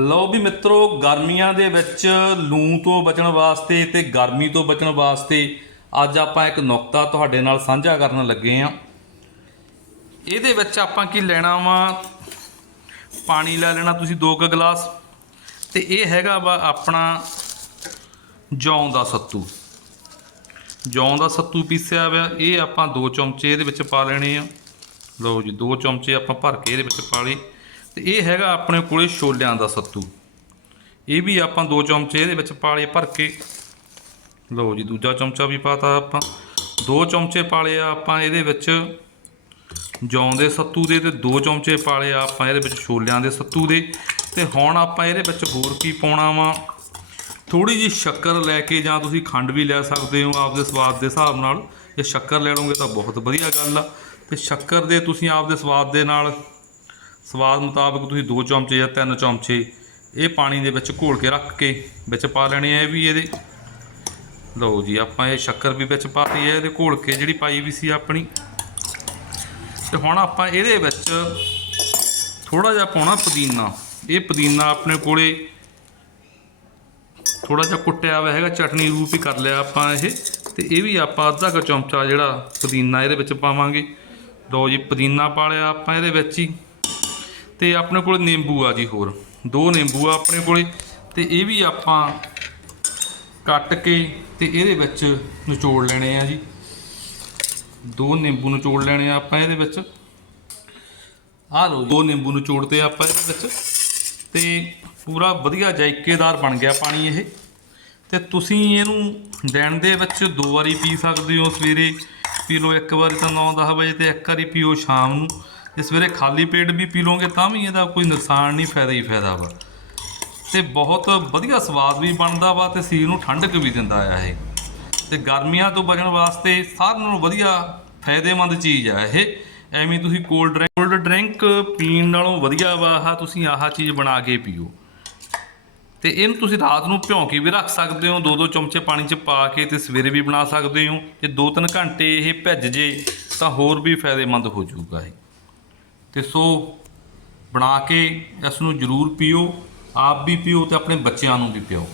ਲਓ ਵੀ ਮਿੱਤਰੋ, ਗਰਮੀਆਂ ਦੇ ਵਿੱਚ ਲੂ ਤੋਂ ਬਚਣ ਵਾਸਤੇ ਤੇ ਗਰਮੀ ਤੋਂ ਬਚਣ ਵਾਸਤੇ ਅੱਜ ਆਪਾਂ ਇੱਕ ਨੁਕਤਾ ਤੁਹਾਡੇ ਨਾਲ ਸਾਂਝਾ ਕਰਨ ਲੱਗੇ ਆਂ ਇਹਦੇ ਵਿੱਚ ਆਪਾਂ ਕੀ ਲੈਣਾ ਵਾ? ਪਾਣੀ ਲੈ ਲੈਣਾ ਤੁਸੀਂ 2 ਕੁ ਗਲਾਸ। ਤੇ ਇਹ ਹੈਗਾ ਵਾ ਆਪਣਾ ਜੌਂ ਦਾ ਸੱਤੂ। ਜੌਂ ਦਾ ਸੱਤੂ ਪੀਸਿਆ ਹੋਇਆ, ਇਹ ਆਪਾਂ 2 ਚਮਚੇ ਇਹਦੇ ਵਿੱਚ ਪਾ ਲੈਣੇ ਆ। ਲਓ ਜੀ 2 ਚਮਚੇ ਆਪਾਂ ਭਰ ਕੇ ਇਹਦੇ ਵਿੱਚ ਪਾ ਲਏ। ਤੇ ਇਹ ਹੈਗਾ ਆਪਣੇ ਕੋਲੇ ਛੋਲਿਆਂ ਦਾ ਸੱਤੂ। ਇਹ ਵੀ ਆਪਾਂ ਦੋ ਚਮਚੇ ਇਹਦੇ ਵਿੱਚ ਪਾਲੇ ਭਰ ਕੇ। ਲਓ ਜੀ, ਦੂਜਾ ਚਮਚਾ ਵੀ ਪਾਤਾ ਆਪਾਂ। ਦੋ ਚਮਚੇ ਪਾਲੇ ਆ ਆਪਾਂ ਇਹਦੇ ਵਿੱਚ ਜੌਂ ਦੇ ਸੱਤੂ ਦੇ ਤੇ ਦੋ ਚਮਚੇ ਪਾਲੇ ਆ ਆਪਾਂ ਇਹਦੇ ਵਿੱਚ ਛੋਲਿਆਂ ਦੇ ਸੱਤੂ ਦੇ। ਤੇ ਹੁਣ ਆਪਾਂ ਇਹਦੇ ਵਿੱਚ ਹੋਰ ਕੀ ਪਾਉਣਾ ਵਾ? ਥੋੜੀ ਜਿਹੀ ਸ਼ੱਕਰ ਲੈ ਕੇ ਜਾਂ ਤੁਸੀਂ ਖੰਡ ਵੀ ਲੈ ਸਕਦੇ ਹੋ ਆਪਦੇ ਸਵਾਦ ਦੇ ਹਿਸਾਬ ਨਾਲ। ਜੇ ਸ਼ੱਕਰ ਲੈ ਲਓਗੇ ਤਾਂ ਬਹੁਤ ਵਧੀਆ ਗੱਲ ਆ। ਤੇ ਸ਼ੱਕਰ ਦੇ ਤੁਸੀਂ ਆਪਦੇ ਸਵਾਦ ਦੇ ਨਾਲ ਸਵਾਦ ਮੁਤਾਬਕ ਤੁਸੀਂ 2 ਚਮਚੇ ਜਾਂ 3 ਚਮਚੇ ਇਹ ਪਾਣੀ ਦੇ ਵਿੱਚ ਘੋਲ ਕੇ ਰੱਖ ਕੇ ਵਿੱਚ ਪਾ ਲੈਣੇ ਆ ਇਹ ਵੀ ਇਹਦੇ। ਲਓ ਜੀ, ਆਪਾਂ ਇਹ ਸ਼ੱਕਰ ਵੀ ਵਿੱਚ ਪਾਤੀ ਹੈ ਇਹਦੇ ਘੋਲ ਕੇ ਜਿਹੜੀ ਪਾਈ ਵੀ ਸੀ ਆਪਣੀ। ਤੇ ਹੁਣ ਆਪਾਂ ਇਹਦੇ ਵਿੱਚ ਥੋੜਾ ਜਿਹਾ ਪਾਉਣਾ ਪੁਦੀਨਾ। ਇਹ ਪੁਦੀਨਾ ਆਪਣੇ ਕੋਲੇ ਥੋੜਾ ਜਿਹਾ ਕੁੱਟਿਆ ਹੋਇਆ ਹੈਗਾ, ਚਟਨੀ ਰੂਪ ਹੀ ਕਰ ਲਿਆ ਆਪਾਂ ਇਹ। ਤੇ ਇਹ ਵੀ ਆਪਾਂ ਅੱਧਾ ਕੁ ਚਮਚਾ ਜਿਹੜਾ ਪੁਦੀਨਾ ਇਹਦੇ ਵਿੱਚ ਪਾਵਾਂਗੇ। ਲਓ ਜੀ, ਪੁਦੀਨਾ ਪਾ ਲਿਆ ਆਪਾਂ ਇਹਦੇ ਵਿੱਚ ਹੀ। ਤੇ ਆਪਣੇ ਕੋਲ ਨਿੰਬੂ ਆ ਜੀ ਹੋਰ। ਦੋ ਨਿੰਬੂ ਆ ਆਪਣੇ ਕੋਲੇ ਤੇ ਇਹ ਵੀ ਆਪਾਂ ਕੱਟ ਕੇ ਤੇ ਇਹਦੇ ਵਿੱਚ ਨਿਚੋੜ ਲੈਣੇ ਆ ਜੀ। ਦੋ ਨਿੰਬੂ ਨਿਚੋੜ ਲੈਣੇ ਆ ਆਪਾਂ ਇਹਦੇ ਵਿੱਚ। ਆ ਲਓ ਦੋ ਨਿੰਬੂ ਨਿਚੋੜਤੇ ਆਪਾਂ ਇਹਦੇ ਵਿੱਚ ਤੇ ਪੂਰਾ ਵਧੀਆ ਜਾਇਕੇਦਾਰ ਬਣ ਗਿਆ ਪਾਣੀ ਇਹ। ਤੇ ਤੁਸੀਂ ਇਹਨੂੰ ਦਿਨ ਦੇ ਵਿੱਚ ਦੋ ਵਾਰੀ ਪੀ ਸਕਦੇ ਹੋ, ਸਵੇਰੇ ਪੀ ਲਓ, ਇੱਕ ਵਾਰੀ ਤਾਂ 9-10 ਵਜੇ ਤੇ ਇੱਕ ਵਾਰੀ ਪੀਓ ਸ਼ਾਮ ਨੂੰ। ਜੇ ਸਵੇਰੇ ਖਾਲੀ ਪੇਟ ਵੀ ਪੀ ਲਓਗੇ ਤਾਂ ਵੀ ਇਹਦਾ ਕੋਈ ਨੁਕਸਾਨ ਨਹੀਂ, ਫਾਇਦਾ ਹੀ ਫਾਇਦਾ ਵਾ। ਤੇ ਬਹੁਤ ਵਧੀਆ ਸਵਾਦ ਵੀ ਬਣਦਾ ਵਾ ਤੇ ਸਰੀਰ ਨੂੰ ਠੰਡਕ ਵੀ ਦਿੰਦਾ ਆ ਇਹ। ਤੇ ਗਰਮੀਆਂ ਤੋਂ ਬਚਣ ਵਾਸਤੇ ਸਾਰਿਆਂ ਨੂੰ ਵਧੀਆ ਫਾਇਦੇਮੰਦ ਚੀਜ਼ ਆ ਇਹ। ਐਵੇਂ ਤੁਸੀਂ ਕੋਲਡ ਡਰਿੰਕ ਕੋਲਡ ਡਰਿੰਕ ਪੀਣ ਨਾਲੋਂ ਵਧੀਆ ਵਾ, ਆਹ ਤੁਸੀਂ ਆਹ ਚੀਜ਼ ਬਣਾ ਕੇ ਪੀਓ। ਤੇ ਇਹਨੂੰ ਤੁਸੀਂ ਰਾਤ ਨੂੰ ਭਿਉਂ ਕੇ ਵੀ ਰੱਖ ਸਕਦੇ ਹੋ ਦੋ ਦੋ ਚਮਚੇ ਪਾਣੀ 'ਚ ਪਾ ਕੇ ਤੇ ਸਵੇਰੇ ਵੀ ਬਣਾ ਸਕਦੇ ਹੋ। ਜੇ 2-3 ਘੰਟੇ ਇਹ ਭਿੱਜ ਜੇ ਤਾਂ ਹੋਰ ਵੀ ਫਾਇਦੇਮੰਦ ਹੋ ਜਾਊਗਾ ਇਹ। ਤੇ ਸੋ ਬਣਾ ਕੇ ਇਸ ਨੂੰ ਜ਼ਰੂਰ ਪੀਓ, ਆਪ ਵੀ ਪੀਓ ਤੇ ਆਪਣੇ ਬੱਚਿਆਂ ਨੂੰ ਵੀ ਪਿਓ